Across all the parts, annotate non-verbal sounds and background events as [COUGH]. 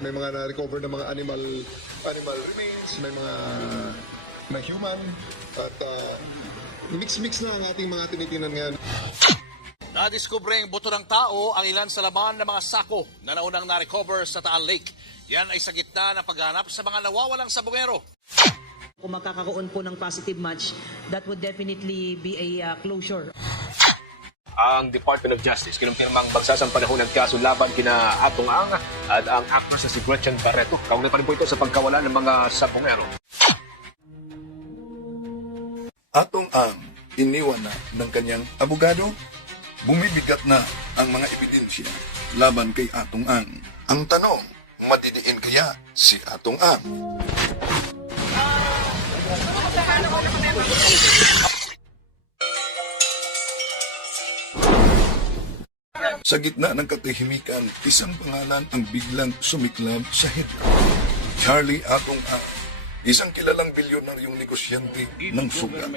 May mga na-recover ng mga animal animal remains, may mga na human at uh, mix-mix na ang ating mga tinitingnan ngayon. Nadiskubre ang buto ng tao ang ilan sa laman ng mga sako na naunang na-recover sa Taal Lake. Yan ay sa gitna ng paghanap sa mga nawawalang sabongero. Kung magkakaroon po ng positive match, that would definitely be a uh, closure. Ang Department of Justice kinumpirmang magsasampalahon ng kaso laban kina Atong Ang at ang actress na si Gretchen Barreto. Kaugnay pa rin po ito sa pagkawala ng mga sabongero. Atong ang iniwan na ng kanyang abogado, bumibigat na ang mga ebidensya laban kay Atong Ang. Ang tanong, madidiin kaya si Atong Ang? Sa gitna ng katahimikan, isang pangalan ang biglang sumiklab sa headline. Charlie Atong Ang, isang kilalang bilyonaryong negosyante ng sugat.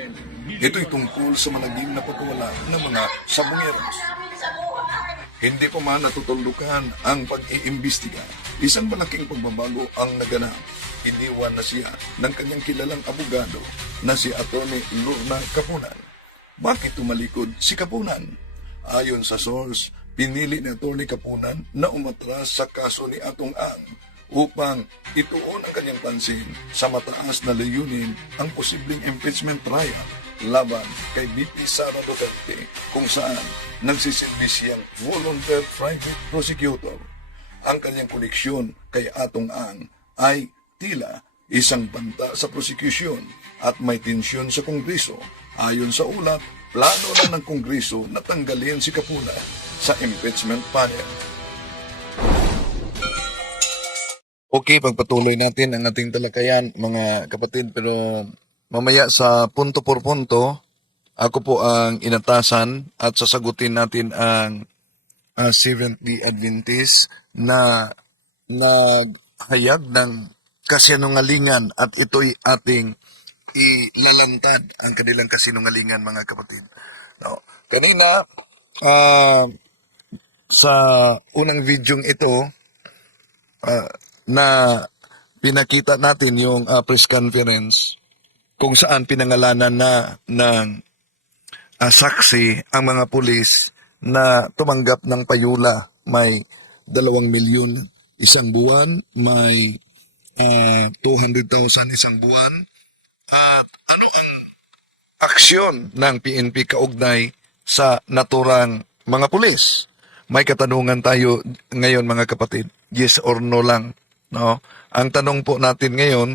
Ito'y tungkol sa managim na pagkawala ng mga sabongeros. Hindi pa man natutulukan ang pag-iimbestiga. Isang malaking pagbabago ang naganap. Iniwan na siya ng kanyang kilalang abogado na si Atty. Lorna Kapunan. Bakit tumalikod si Kapunan? Ayon sa source, pinili ni Atty. Kapunan na umatras sa kaso ni Atong Ang upang ituon ang kanyang pansin sa mataas na layunin ang posibleng impeachment trial laban kay BP Sara Duterte kung saan nagsisilbi siyang volunteer private prosecutor. Ang kanyang koneksyon kay Atong Ang ay tila isang banta sa prosecution at may tensyon sa Kongreso. Ayon sa ulat, plano na ng Kongreso na tanggalin si Kapuna sa impeachment panel. Okay, pagpatuloy natin ang ating talakayan, mga kapatid, pero mamaya sa punto por punto, ako po ang inatasan at sasagutin natin ang uh, Seventh-day Adventist na naghayag ng kasinungalingan at ito'y ating ilalantad ang kanilang kasinungalingan, mga kapatid. No. Kanina, ah, sa unang videong ito, ah, na pinakita natin yung ah, press conference kung saan pinangalanan na ng ah, saksi ang mga pulis na tumanggap ng payula may dalawang milyon isang buwan, may ah, 200,000 isang buwan. At ano ang aksyon ng PNP kaugnay sa naturang mga pulis? May katanungan tayo ngayon mga kapatid. Yes or no lang. No? Ang tanong po natin ngayon,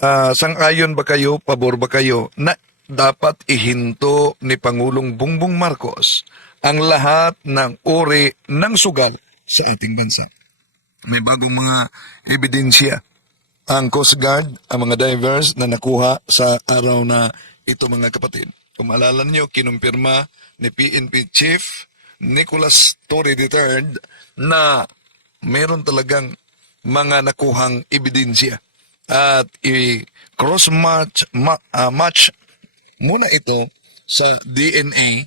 ah, sang-ayon ba kayo, pabor ba kayo na dapat ihinto ni Pangulong Bongbong Marcos ang lahat ng uri ng sugal sa ating bansa? May bagong mga ebidensya ang Coast Guard, ang mga divers na nakuha sa araw na ito mga kapatid. Kung maalala niyo, kinumpirma ni PNP Chief Nicholas Torre III na meron talagang mga nakuhang ebidensya at i-cross match ma- ah, match muna ito sa DNA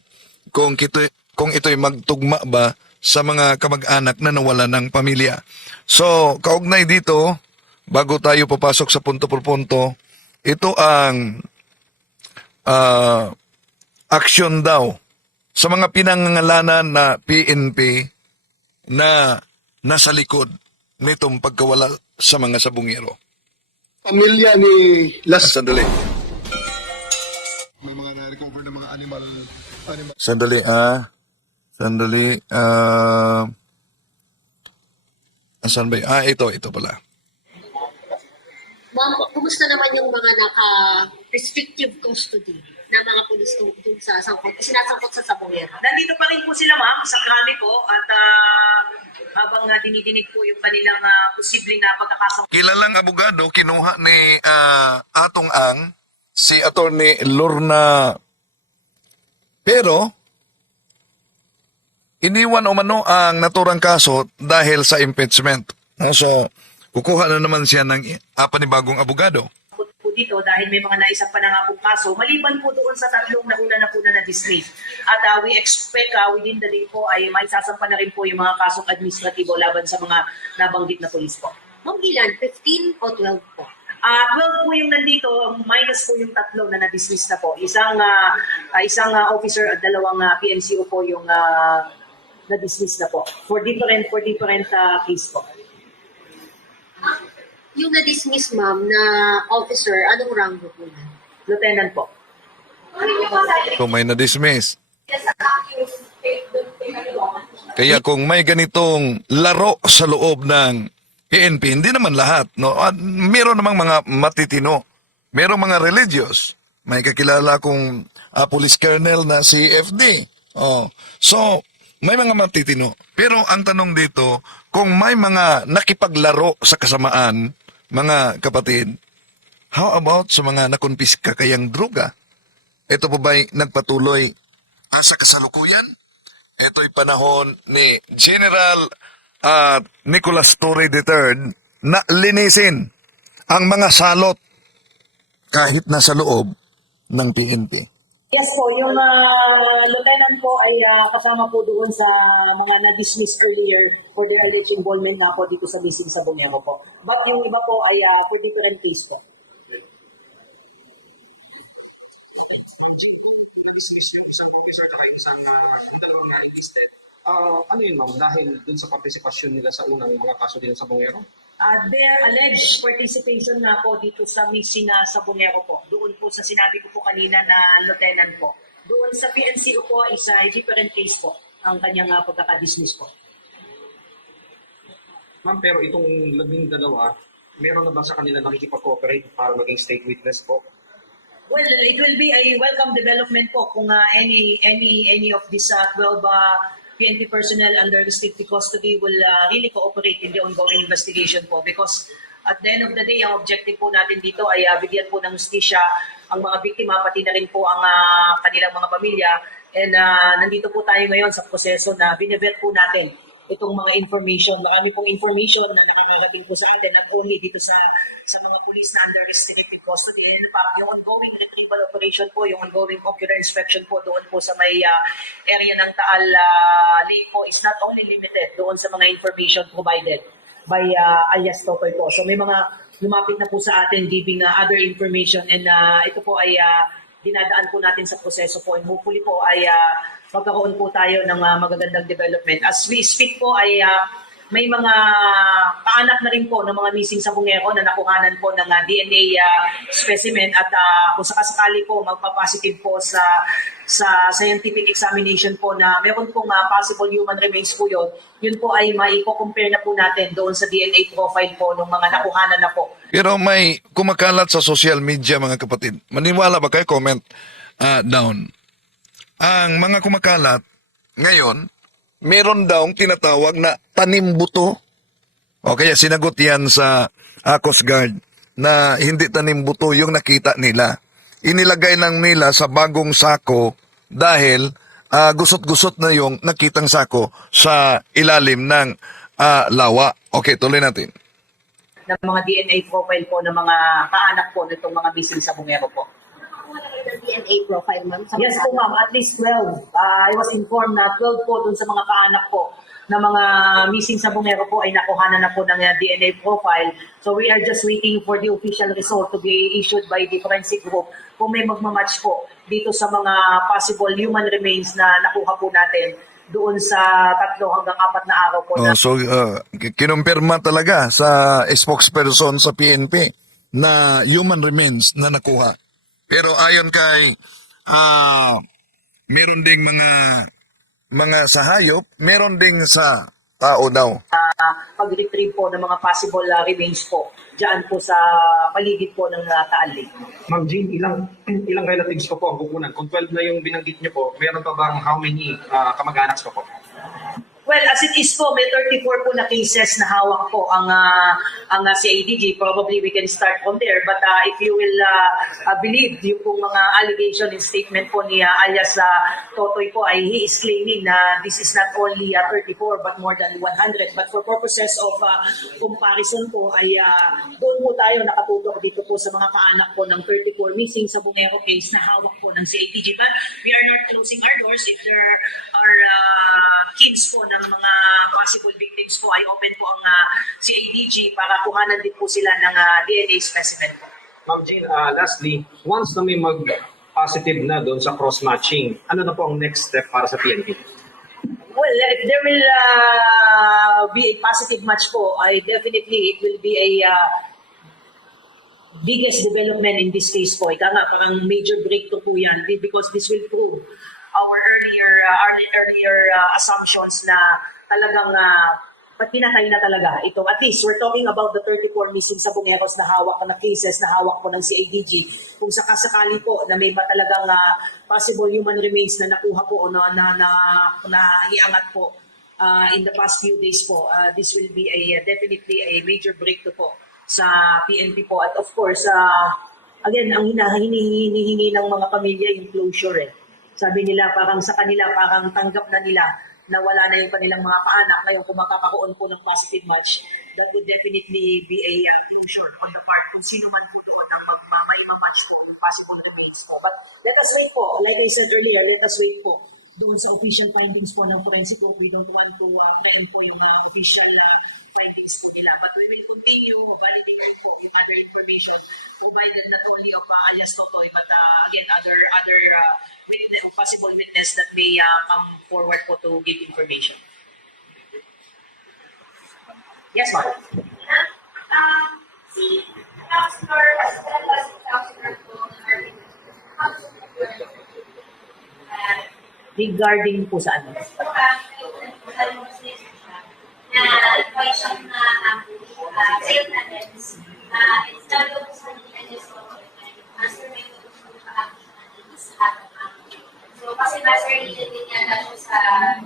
kung ito kung ito'y magtugma ba sa mga kamag-anak na nawala ng pamilya. So, kaugnay dito, bago tayo papasok sa punto por punto, ito ang ah, aksyon daw sa mga pinangangalanan na PNP na nasa likod nitong pagkawala sa mga sabungero. Pamilya ni Las Sandali. may mga na-recover ng mga animal animal Sandali, ah. Sandali, ah. asan ba y- Ah, ito, ito pala. Ma'am, kumusta naman yung mga naka-restrictive custody na mga pulis dun dun sa sangkot, sinasangkot sa sabongero? Nandito pa rin po sila ma'am sa krami po at ah, habang uh, dinidinig po yung kanilang ah, posibleng na pagkakasang Kilalang abogado, kinuha ni ah, Atong Ang, si Attorney Lorna. Pero, iniwan umano ang naturang kaso dahil sa impeachment. Ah, So, kukuha na naman siya ng ah, panibagong abogado. Dito dahil may mga naisang pa na nga pong kaso, maliban po doon sa tatlong nauna na po na na-dismiss. At ah, we expect uh, within the day po ay may sasampa na rin po yung mga kasong administratibo laban sa mga nabanggit na polis po. Ma'am, ilan? 15 o 12 po? Ah, 12 po yung nandito, minus po yung tatlo na na-dismiss na po. Isang ah, ah, isang ah, officer at dalawang ah, PNCO po yung ah, na-dismiss na po. For different for different ah, case po. Yung na-dismiss, ma'am, na officer, anong rango po na? Lieutenant po. Kung may na-dismiss. Kaya kung may ganitong laro sa loob ng PNP, hindi naman lahat. No? At meron namang mga matitino. Meron mga religious. May kakilala kong ah, police colonel na si FD. Oh. So, may mga matitino. Pero ang tanong dito, kung may mga nakipaglaro sa kasamaan, mga kapatid, how about sa mga nakonpiska kayang droga? Ito po ba'y nagpatuloy ah, sa kasalukuyan? Ito'y panahon ni General ah, Nicholas Torre III na linisin ang mga salot kahit nasa loob ng PNP. Yes po, yung ah, lieutenant po ay ah, kasama po doon sa mga na-dismiss earlier for their alleged involvement na po dito sa missing sa Bungero po. But yung iba po ay ah, for different case po. dismiss yung isang officer yung isang uh, dalawang enlisted. Ah, ano yun ma'am? Dahil dun sa participation nila sa unang mga kaso din sa Bongero? Uh, their alleged participation na po dito sa missing na sa Bungero po. Doon po sa sinabi ko po kanina na lieutenant po. Doon sa PNCO po is a different case po ang kanyang uh, pagkakadismiss po. Ma'am, pero itong labing dalawa, meron na ba sa kanila nakikipag-cooperate para maging state witness po? Well, it will be a welcome development po kung uh, any any any of these uh, 12 uh, PNP personnel under restricted custody will uh, really cooperate in the ongoing investigation po because at the end of the day, ang objective po natin dito ay uh, bigyan po ng justisya ang mga biktima pati na rin po ang uh, kanilang mga pamilya and uh, nandito po tayo ngayon sa proseso na binevet po natin itong mga information. Marami pong information na nakakarating po sa atin not only dito sa sa mga police under restricted custody. And in fact, yung ongoing retrieval operation po, yung ongoing ocular inspection po doon po sa may uh, area ng Taal uh, Lake po is not only limited doon sa mga information provided by uh, alias Totoy po. So may mga lumapit na po sa atin giving uh, other information and uh, ito po ay uh, dinadaan po natin sa proseso po and hopefully po ay uh, magkaroon po tayo ng uh, magagandang development. As we speak po ay uh, may mga kaanak na rin po ng mga missing sa Bungero na nakuhanan po ng uh, DNA uh, specimen at uh, kung sakasakali po magpa-positive po sa sa scientific examination po na meron pong uh, possible human remains po yun, yun po ay maiko-compare na po natin doon sa DNA profile po ng mga nakuhanan na po. Pero may kumakalat sa social media mga kapatid. Maniwala ba kayo? Comment ah, down. Ang mga kumakalat ngayon, meron daw tinatawag na tanim buto. O kaya sinagot yan sa ah, Coast Guard na hindi tanim buto yung nakita nila. Inilagay lang nila sa bagong sako dahil ah, gusot-gusot na yung nakitang sako sa ilalim ng ah, lawa. Okay, tuloy natin. ng mga DNA profile po ng mga kaanak po nitong mga missing sa Bungero po. Wala kayo ng DNA profile, ma'am? Sa Yes po ma'am, at least 12. Uh, I was informed na 12 po dun sa mga kaanak po na mga missing sa Bungero po ay nakuhanan na po ng uh, DNA profile. So we are just waiting for the official result to be issued by the forensic group kung may magmamatch po dito sa mga possible human remains na nakuha po natin doon sa tatlo hanggang apat na araw po na Oh, so, uh, ki- kinumpirma talaga sa spokesperson sa PNP na human remains na nakuha. Pero ayon kay ah meron ding mga mga sa hayop, meron ding sa tao daw. pag-retrieve po ng mga possible uh, remains po dyan po sa paligid po ng uh, Taal Lake. Ma'am Jean, ilang ilang relatives ko po ang kukunan? Kung 12 na yung binanggit niyo po, meron pa bang how many ah, kamag-anaks ko po? Well, as it is po, may 34 po na cases na hawak po ang ah, ang ah, CADG. Probably we can start from there. But ah, if you will ah, ah, believe yung pong mga allegation and statement po ni ah, alias ah, Totoy po ay he is claiming na this is not only ah, 34 but more than 100. But for purposes of ah, comparison po ay ah, doon po tayo nakatutok dito po sa mga kaanak po ng 34 missing sa Bungero case na hawak po ng CATG. But we are not closing our doors if there are uh, kins po ng mga possible victims po ay open po ang uh, CADG para kuhanan din po sila ng ah, DNA specimen po. Ma'am Jean, ah, lastly, once na may mag-positive na doon sa cross-matching, ano na po ang next step para sa PNP? Well, if there will uh, be a positive match po, I definitely it will be a uh, biggest development in this case po. Ika nga, parang major breakthrough po yan because this will prove earlier uh, earlier uh, assumptions na talagang uh, pinatay na talaga ito. At least, we're talking about the 34 missing sa Bungeros na hawak na cases na hawak po ng CADG. Kung sakasakali po na may ba talagang uh, possible human remains na nakuha po o na, na, na, na iangat po uh, in the past few days po, uh, this will be a uh, definitely a major breakthrough po sa PNP po. At of course, uh, again, ang hinihingi ng mga pamilya yung closure eh. Sabi nila, parang sa kanila, parang tanggap na nila na wala na yung kanilang mga paanak. Ngayon, kung makakaroon po ng positive match, that would definitely be a uh, closure on the part kung sino man po doon ang magmamaima-match po yung possible remains po. But let us wait po. Like I said earlier, let us wait po doon sa official findings po ng forensic court. We don't want to uh, po yung uh, official uh, findings po nila. But we will continue validating po yung other information provided not only of uh, alias Totoy, but uh, again, other other uh, witness, possible witness that may uh, come forward po to give information. Yes, ma'am. Um, si Estela, si Counselor po, Regarding po sa ano? Na advice siyang na uh, sale na lens. Uh, it's not yung sa nila so master may tutulong sa So, kasi master needed din yan na siya sa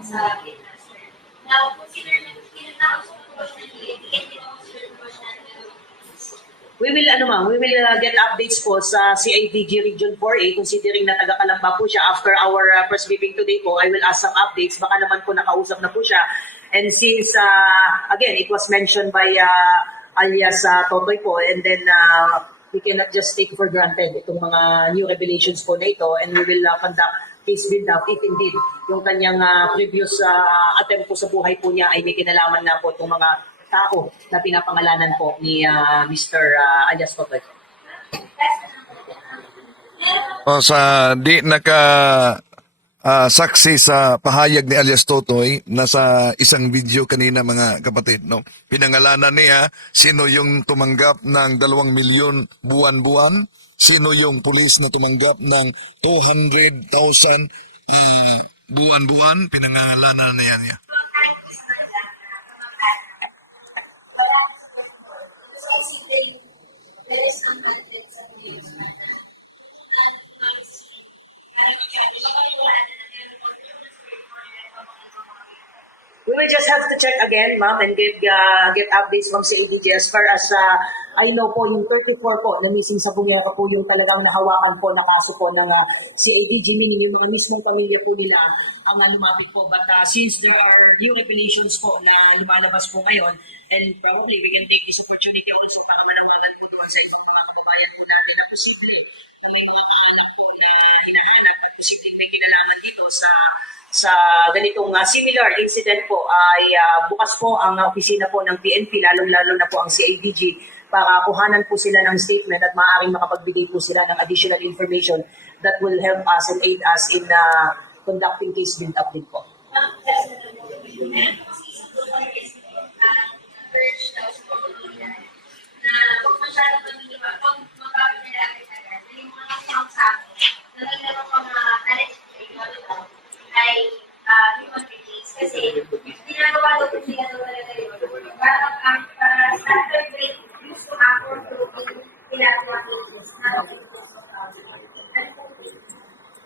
sa master. Now, consider na kinakausap ko siya na kinakausap ko siya na We will, ano ma'am, we will uh, get updates po sa CIDG Region 4A considering na taga Kalamba po siya. After our uh, press briefing today po, I will ask some updates. Baka naman po nakausap na po siya. And since, uh, again, it was mentioned by uh, alias uh, Totoy po, and then uh, we cannot just take for granted itong mga new revelations po na ito, and we will uh, conduct case build up if indeed yung kanyang uh, previous uh, attempt po sa buhay po niya ay may kinalaman na po itong mga tao na pinapangalanan po ni uh, Mr. Uh, alias Totoy. O, sa di naka ah, saksi sa pahayag ni alias Totoy nasa isang video kanina mga kapatid no? Pinangalanan niya sino yung tumanggap ng dalawang milyon buwan-buwan? Sino yung pulis na tumanggap ng 200,000 ah, buwan-buwan? Pinangalanan niya niya. There is We will just have to check again, ma'am, and get uh, get updates from CADG as far as uh, I know po, yung 34 po na missing sa Bungero po yung talagang nahawakan po na kaso po ng uh, CADG, meaning yung mga mismong pamilya po nila ang lumapit po. But uh, since there are new revelations po na lumalabas po ngayon, and probably we can take this opportunity also para manamagan po sa mga kababayan po natin na posible hindi ko akaalam po na hinahanap at posibleng may kinalaman dito sa sa ganitong uh, similar incident po ay uh, bukas po ang opisina po ng PNP lalong-lalo na po ang CIDG para kuhanan po sila ng statement at maaaring makapagbigay po sila ng additional information that will help us and aid us in uh, conducting case build up din po. Ay ah, human release kasi ginagawa daw kung ginagawa talaga yun. Parang ang uh, standard rate used to happen to ginagawa ko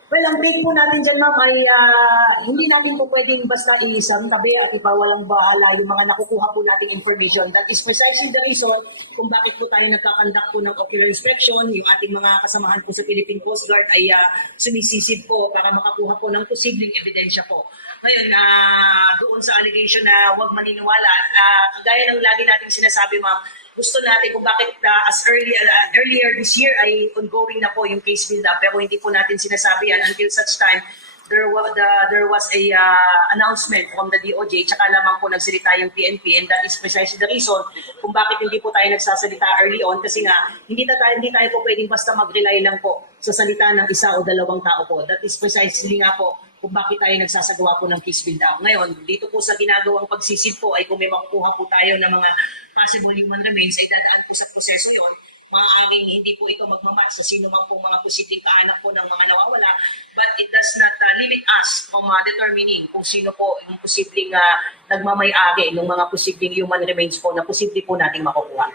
Well, ang take po natin dyan, ma'am, ay ah, hindi natin po pwedeng basta iisang tabi at ipawalang bahala yung mga nakukuha po nating information. That is precisely the reason kung bakit po tayo nagkakandak po ng ocular inspection. Yung ating mga kasamahan po sa Philippine Coast Guard ay ah, sumisisid po para makakuha po ng posibleng ebidensya po. Ngayon, ah, doon sa allegation na huwag maniniwala, ah, kagaya ng lagi nating sinasabi, ma'am, gusto natin kung bakit ah, as early ah, earlier this year ay ongoing na po yung case build up pero hindi po natin sinasabi yan until such time there was the, there was a ah, announcement from the DOJ tsaka lamang po nagsalita yung PNP and that is precisely the reason kung bakit hindi po tayo nagsasalita early on kasi nga hindi ta tayo hindi tayo po pwedeng basta mag-rely lang po sa salita ng isa o dalawang tao po that is precisely nga po kung bakit tayo nagsasagawa po ng case build up. Ngayon, dito po sa ginagawang pagsisid po ay kung may makukuha po tayo ng mga possible human remains ay dadaan po sa proseso yon maaaring hindi po ito magmamatch sa sino man pong mga posibleng kaanak po ng mga nawawala but it does not uh, limit us from uh, determining kung sino po yung posibleng uh, nagmamay-ari ng mga posibleng human remains po na posible po nating makukuha.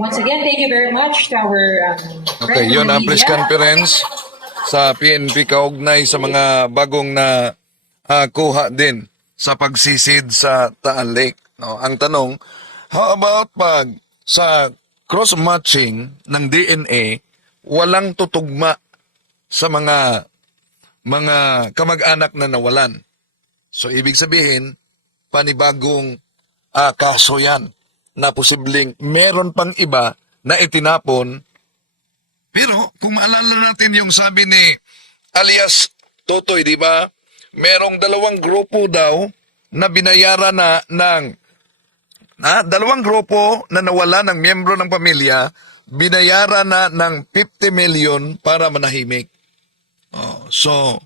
Once again, thank you very much to our um, Okay, friend yun ang press conference sa PNP kaugnay sa mga bagong na ah, kuha din sa pagsisid sa Taal Lake. No, ang tanong, how about pag sa cross-matching ng DNA, walang tutugma sa mga mga kamag-anak na nawalan. So, ibig sabihin, panibagong ah, kaso yan na posibleng meron pang iba na itinapon pero kung maalala natin yung sabi ni alias Totoy, di ba? Merong dalawang grupo daw na binayaran na ng na dalawang grupo na nawala ng miyembro ng pamilya, binayaran na ng 50 million para manahimik. Oh, so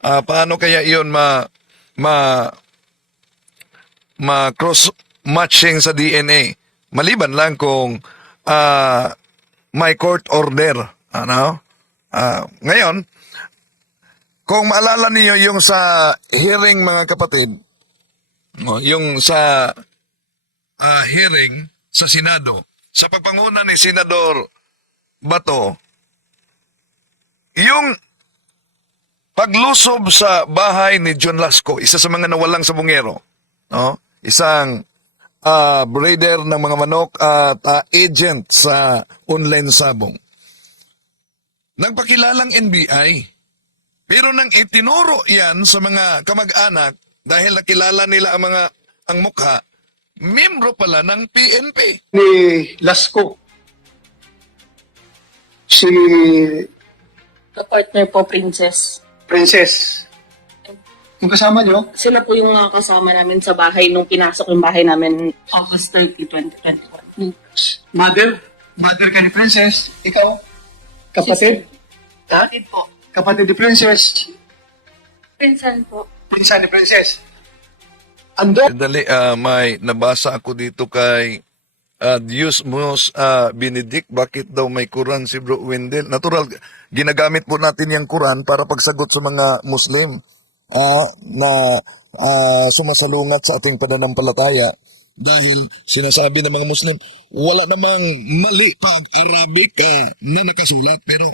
ah, paano kaya iyon ma ma ma cross matching sa DNA? Maliban lang kung ah, may court order. Ano? Ah, ngayon, kung maalala niyo yung sa hearing mga kapatid, no, yung sa ah, hearing sa Senado, sa pagpanguna ni Senador Bato, yung paglusob sa bahay ni John Lasco, isa sa mga nawalang sa bungero, no? isang ah, breeder ng mga manok at ah, agent sa online sabong. Nagpakilalang NBI. Pero nang itinuro yan sa mga kamag-anak dahil nakilala nila ang mga ang mukha, membro pala ng PNP. ni Lasco. Si Kapartner po, Princess. Princess. Yung kasama nyo, Sila po yung mga kasama namin sa bahay nung pinasok yung bahay namin August 30, 2021. mother, mother ka ni Princess, ikaw, kapatid, ha? Kapatid po. Kapatid ni Princess, Pinsan po. pinsan ni Princess. Ando, Dali, ah, may nabasa ako dito kay uh, Dios Mos ah, Benedict. Bakit daw may Quran si Bro Wendell? Natural, ginagamit po natin yung Quran para pagsagot sa mga Muslim ah, na ah, sumasalungat sa ating pananampalataya. Dahil sinasabi ng mga Muslim, wala namang mali pa ang Arabic ah, na nakasulat. Pero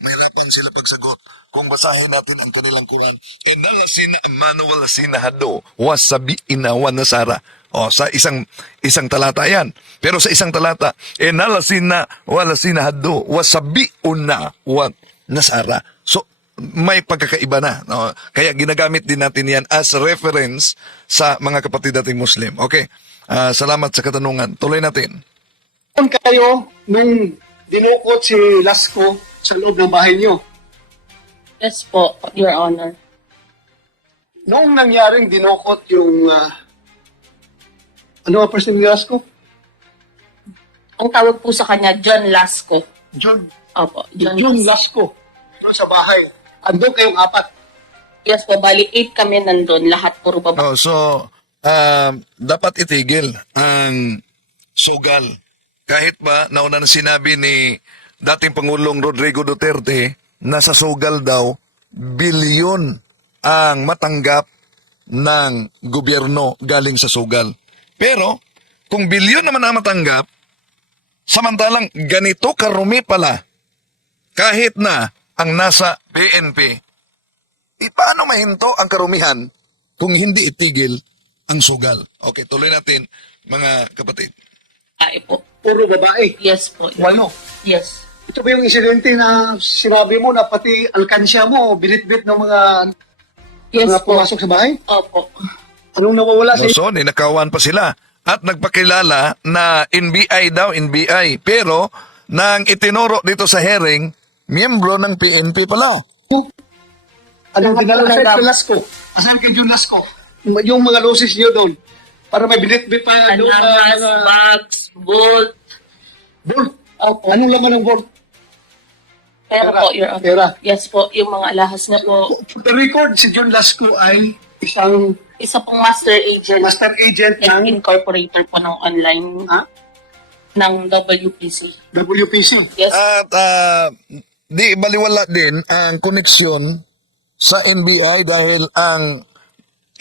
mahirapan sila pagsagot kung basahin natin ang kanilang Quran. E nalasina amano walasina hado wasabi inawa nasara. O, sa isang isang talata yan. Pero sa isang talata, e nalasina walasina hado wasabi una wa nasara. So, may pagkakaiba na. No? Kaya ginagamit din natin yan as reference sa mga kapatid nating Muslim. Okay. Ah, salamat sa katanungan. Tuloy natin. kayo nung dinukot si Lasco sa loob ng bahay nyo. Yes po, Your Honor. Noong nangyaring dinukot yung, ah, ano ang name ni Lasco? Ang tawag po sa kanya, John Lasco. John, Opo, John, John Lasco. Doon sa bahay. Andun kayong apat. Yes po, bali 8 kami nandun. Lahat puro babae. Oh, so, um, dapat itigil ang sugal. Kahit ba nauna na sinabi ni dating Pangulong Rodrigo Duterte na sa sugal daw, bilyon ang matanggap ng gobyerno galing sa sugal. Pero, kung bilyon naman ang matanggap, samantalang ganito karumi pala, kahit na ang nasa PNP. E paano mahinto ang karumihan kung hindi itigil ang sugal? Okay, tuloy natin mga kapatid. Ay po. Puro babae. Yes po. Walo. Yes. Ito ba yung insidente na sinabi mo na pati alkansya mo, binitbit ng mga, Yes mga po. pumasok sa bahay? Opo. Anong nawawala sa No, so, ninakawan pa sila. At nagpakilala na NBI daw, NBI. Pero, nang itinuro dito sa hearing, miyembro ng PNP pala. Anong dinala Lasco? Asan kay Jun Lasco? Yung mga losses niyo doon. Para may binitbit pa. Alahas, Uh, bags, bolt. board. Opo. Anong laman ng board? Pero po, Your Honor. Pera. Yes po, yung mga alahas na po. For the record, si Jun Lasco ay isang Isa pong master agent master agent and ng incorporator po ng online ha? ng WPC. WPC. Yes. At ah, di baliwala din ang koneksyon sa NBI dahil ang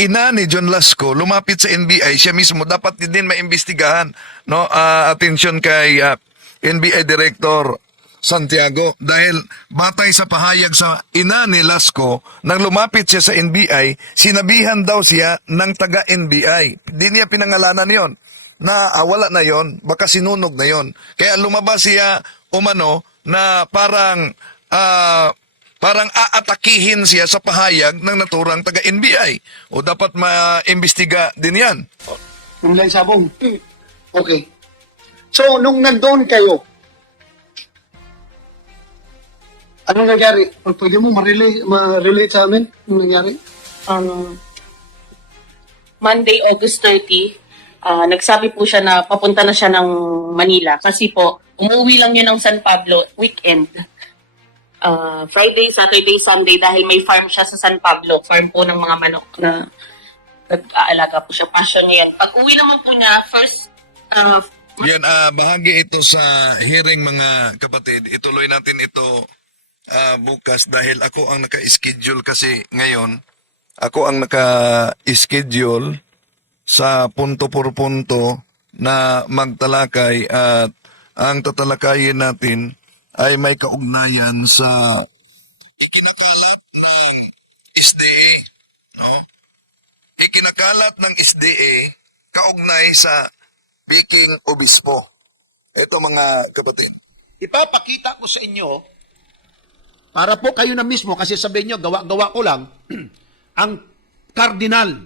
ina ni John Lasco lumapit sa NBI siya mismo dapat din maimbestigahan no Ah, attention kay ah, NBI director Santiago dahil batay sa pahayag sa ina ni Lasco nang lumapit siya sa NBI sinabihan daw siya ng taga NBI di niya pinangalanan yon na ah, wala na yon baka sinunog na yon kaya lumabas siya umano na parang ah, parang aatakihin siya sa pahayag ng naturang taga NBI o dapat maimbestiga din yan. Yung sabong. Okay. So, nung nandoon kayo, anong nangyari? O, Pwede mo ma-relate, ma-relate sa amin? Anong nangyari? um, Monday, August 30, ah, nagsabi po siya na papunta na siya ng Manila kasi po, umuwi lang yun ng San Pablo weekend. Ah, Friday, Saturday, Sunday dahil may farm siya sa San Pablo. Farm po ng mga manok na nag-aalaga po siya. Passion niya yan. Pag uwi naman po niya, first, ah, Yan, ah, bahagi ito sa hearing mga kapatid. Ituloy natin ito ah, bukas dahil ako ang naka-schedule kasi ngayon. Ako ang naka-schedule sa punto por punto na magtalakay at ang tatalakayin natin ay may kaugnayan sa ikinakalat ng SDA. No? Ikinakalat ng SDA kaugnay sa Biking Obispo. Ito mga kapatid. ipapakita ko sa inyo para po kayo na mismo kasi sabihin nyo gawa-gawa ko lang [CLEARS THROAT] ang kardinal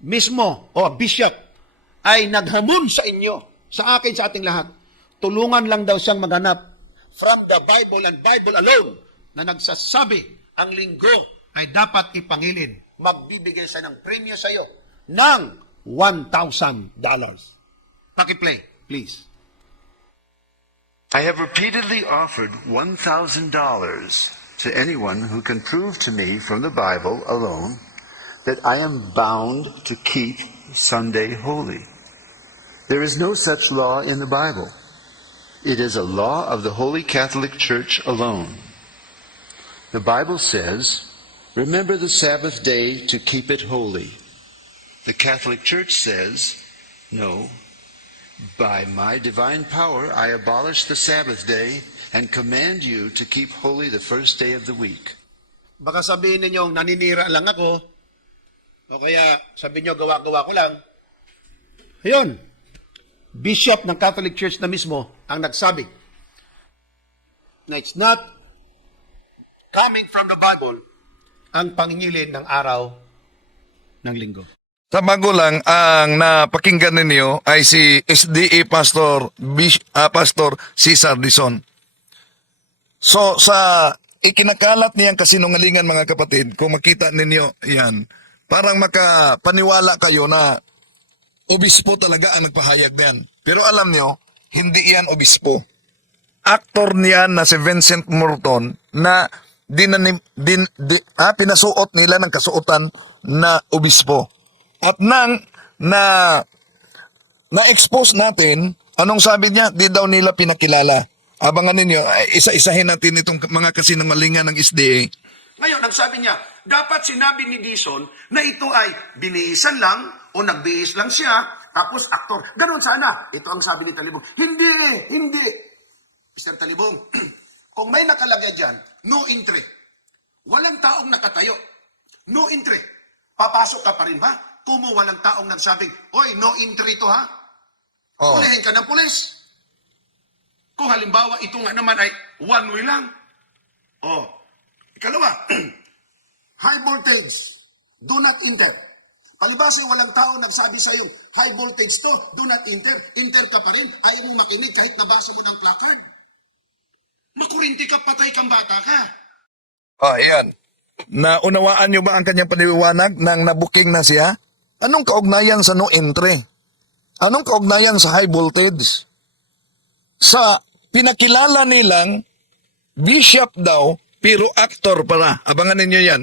mismo o bishop ay naghamon sa inyo sa akin sa ating lahat. Tulungan lang daw siyang maghanap from the Bible and Bible alone na nagsasabi ang linggo ay dapat ipangilin. Magbibigay siya ng premyo sa iyo ng $1,000 Paki-play, please. I have repeatedly offered $1,000 to anyone who can prove to me from the Bible alone that I am bound to keep Sunday holy. There is no such law in the Bible. It is a law of the Holy Catholic Church alone. The Bible says, Remember the Sabbath day to keep it holy. The Catholic Church says, No, by my divine power, I abolish the Sabbath day and command you to keep holy the first day of the week. Baka sabihin ninyo, naninira lang ako, o kaya sabihin nyo, gawa-gawa ko lang. Ayun, bishop ng Catholic Church na mismo ang nagsabi na it's not coming from the Bible ang pangingilin ng araw ng linggo. Sa bago lang, ang napakinggan ninyo ay si SDA Pastor, Bish, ah, Pastor Cesar Dison. So, sa ikinakalat niyang kasinungalingan mga kapatid, kung makita ninyo yan, parang makapaniwala kayo na obispo talaga ang nagpahayag niyan. Pero alam niyo, hindi yan obispo. Aktor niyan na si Vincent Morton na dinanim, din, di, ah, pinasuot nila ng kasuotan na obispo. At nang na na-expose natin, anong sabi niya? Di daw nila pinakilala. Abangan ninyo, ay, isa-isahin natin itong mga kasinungalingan ng SDA. Ngayon, ang sabi niya, dapat sinabi ni Dison na ito ay binihisan lang o nagbihis lang siya, tapos aktor. Ganon sana. Ito ang sabi ni Talibong. Hindi, hindi. Mr. Talibong, [CLEARS THROAT] kung may nakalagay dyan, no entry. Walang taong nakatayo. No entry. Papasok ka pa rin ba? Kung walang taong nagsabing, Oy, no entry to ha? Oo. Ulihin ka ng pulis. Kung halimbawa, ito nga naman ay one way lang. Oh. Ikalawa, [CLEARS THROAT] high voltage, do not enter. Palibasa walang tao nagsabi sa iyo, high voltage to, do not enter. Enter ka pa rin, ayaw mo makinig kahit nabasa mo ng placard. Makurinti ka, patay kang bata ka. Ah, ayan. Naunawaan niyo ba ang kanyang paniwiwanag nang nabuking na siya? Anong kaugnayan sa no entry? Anong kaugnayan sa high voltage? Sa pinakilala nilang bishop daw, pero actor pala. Abangan ninyo yan.